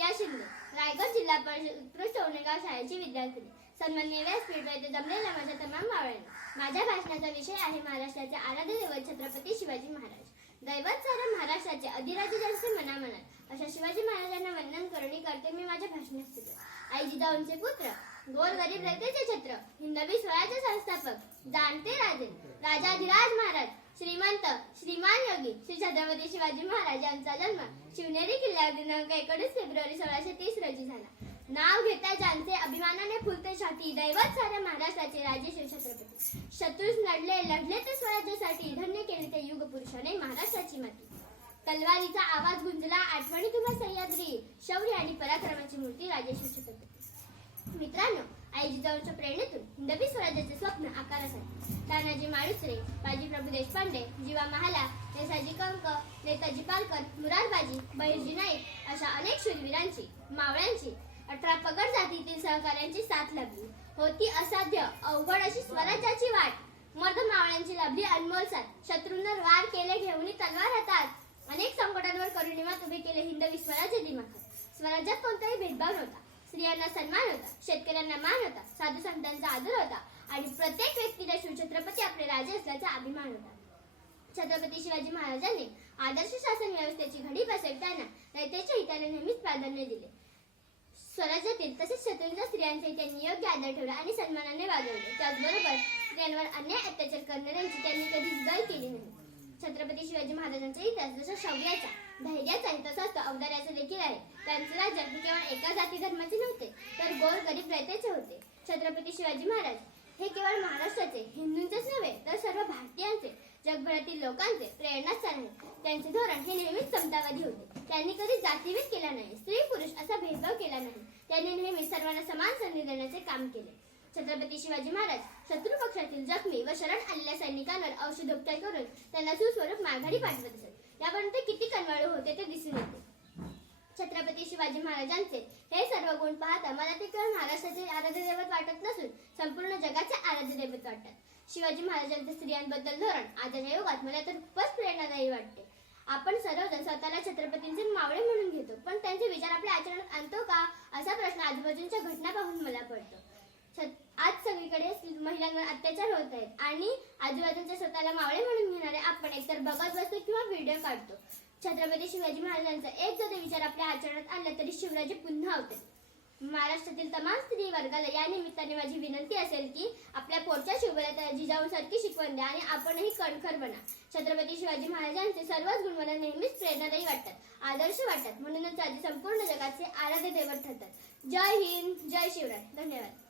प्रिया शिंदे. रायगड जिल्हा परिषद उत्कृष्ट उणेगाव शाळेची विद्यार्थिनी सन्मान्य व्यासपीठ येथे जमलेल्या माझ्या तमाम मावळ्यांना माझ्या भाषणाचा विषय आहे महाराष्ट्राचे आराध्य दैवत छत्रपती शिवाजी महाराज. दैवत सारे महाराष्ट्राचे अधिराजे ज्यांचे मनामनात. अशा शिवाजी महाराजांना वंदन करणे करते मी माझ्या भाषणात सुरू आई जिजाऊंचे पुत्र गोर गरीब रयतेचे छत्र हिंदवी स्वराज्य संस्थापक जाणते राजे राजाधिराज महाराज. श्रीमंत श्रीमान योगी श्री छत्रपती शिवाजी महाराज यांचा जन्म शिवनेरी किल्ल्यावर दिनांक एकोणीस फेब्रुवारी सोळाशे तीस रोजी झाला. नाव घेता ज्यांचे अभिमानाने फुलते छाती दैवत साऱ्या महाराष्ट्राचे राजे शिवछत्रपती. शत्रूस लढले लढले ते स्वराज्यासाठी धन्य केले ते युग पुरुषाने महाराष्ट्राची माती. तलवारीचा आवाज गुंजला आठवणी तुम्हा सह्याद्री शौर्य आणि पराक्रमाची मूर्ती राजे शिवछत्रपती. मित्रांनो आई जिजाऊच्या प्रेरणेतून हिंदवी स्वराज्याचे स्वप्न आकारास आले तानाजी माळुसरे बाजीप्रभू देशपांडे जीवा महाला नेताजी कंक नेताजी पालकर मुरारबाजी बहिर्जी नाईक अशा अनेक शूरवीरांची मावळ्यांची अठरा पगड जातीतील सहकार्यांची साथ लाभली. होती असाध्य अवघड अशी स्वराज्याची वाट. मर्द मावळ्यांची लाभली अनमोल साथ. शत्रूंवर वार केले घेऊन तलवार हातात. अनेक संकटांवर करुणिमात उभे केले हिंदवी स्वराज्य दिमाखात. स्वराज्यात कोणताही भेदभाव नव्हता. स्त्रियांना सन्मान होता शेतकऱ्यांना मान होता साधू संतांचा आदर होता आणि प्रत्येक व्यक्तीला शिवछत्रपती आपले राजे असल्याचा अभिमान होता. छत्रपती शिवाजी महाराजांनी आदर्श शासन व्यवस्थेची घडी बसवताना रयतेच्या हिताने नेहमीच प्राधान्य दिले. स्वराज्यातील तसेच शत्रूंच्या स्त्रियांचे त्यांनी योग्य आदर ठेवला आणि सन्मानाने वागवले. त्याचबरोबर स्त्रियांवर अन्याय अत्याचार करणाऱ्यांची त्यांनी कधीच गय केली नाही. छत्रपती शिवाजी महाराजांचा इतिहास जसा शौर्याचा धैर्याचा आहे तसाच तो देखील आहे. त्यांचे राज्य केवळ एका जाती धर्माचे नव्हते तर गोर गरीब रयतेचे होते. छत्रपती शिवाजी महाराज हे केवळ महाराष्ट्राचे हिंदूंचेच नव्हे तर सर्व भारतीयांचे जगभरातील लोकांचे प्रेरणास्थान आहे त्यांचे धोरण हे नेहमीच समतावादी होते. त्यांनी कधी जातीभेद केला नाही स्त्री पुरुष असा भेदभाव केला नाही. त्यांनी नेहमी सर्वांना समान संधी देण्याचे काम केले. छत्रपती शिवाजी महाराज शत्रू पक्षातील जखमी व शरण आलेल्या सैनिकांवर औषधोपचार करून त्यांना सुस्वरूप माघारी पाठवत असत. यापर्यंत किती कनवाळू होते ते दिसून येते. छत्रपती शिवाजी महाराजांचे हे सर्व गुण पाहता मला ते केवळ महाराष्ट्राचे आराध्य दैवत वाटत नसून संपूर्ण जगाचे आराध्य दैवत वाटतात. शिवाजी महाराजांचे स्त्रियांबद्दल धोरण आजच्या युगात मला तर खूपच प्रेरणादायी वाटते. आपण सर्वजण स्वतःला छत्रपतींचे मावळे म्हणून घेतो पण त्यांचे विचार आपल्या आचरणात आणतो का? असा प्रश्न आजूबाजूंच्या घटना पाहून मला पडतो. आज सगळीकडे महिलांवर अत्याचार होत आहेत आणि आजूबाजूच्या स्वतःला मावळे म्हणून घेणारे आपण एकतर बघत बसतो किंवा व्हिडिओ काढतो. छत्रपती शिवाजी महाराजांचा एक जरी विचार आपल्या आचरणात आणला तरी शिवराजी पुन्हा होते. महाराष्ट्रातील तमाम स्त्री वर्गाला या निमित्ताने माझी विनंती असेल की आपल्या पोटच्या शिवरात जिजाऊसारखी शिकवण द्या आणि आपणही कणखर बना. छत्रपती शिवाजी महाराजांचे सर्वच गुण मला नेहमीच प्रेरणादायी वाटतात आदर्श वाटतात. म्हणूनच आधी संपूर्ण जगाचे आराध्य दैवत ठरतात. जय हिंद जय शिवराय. धन्यवाद.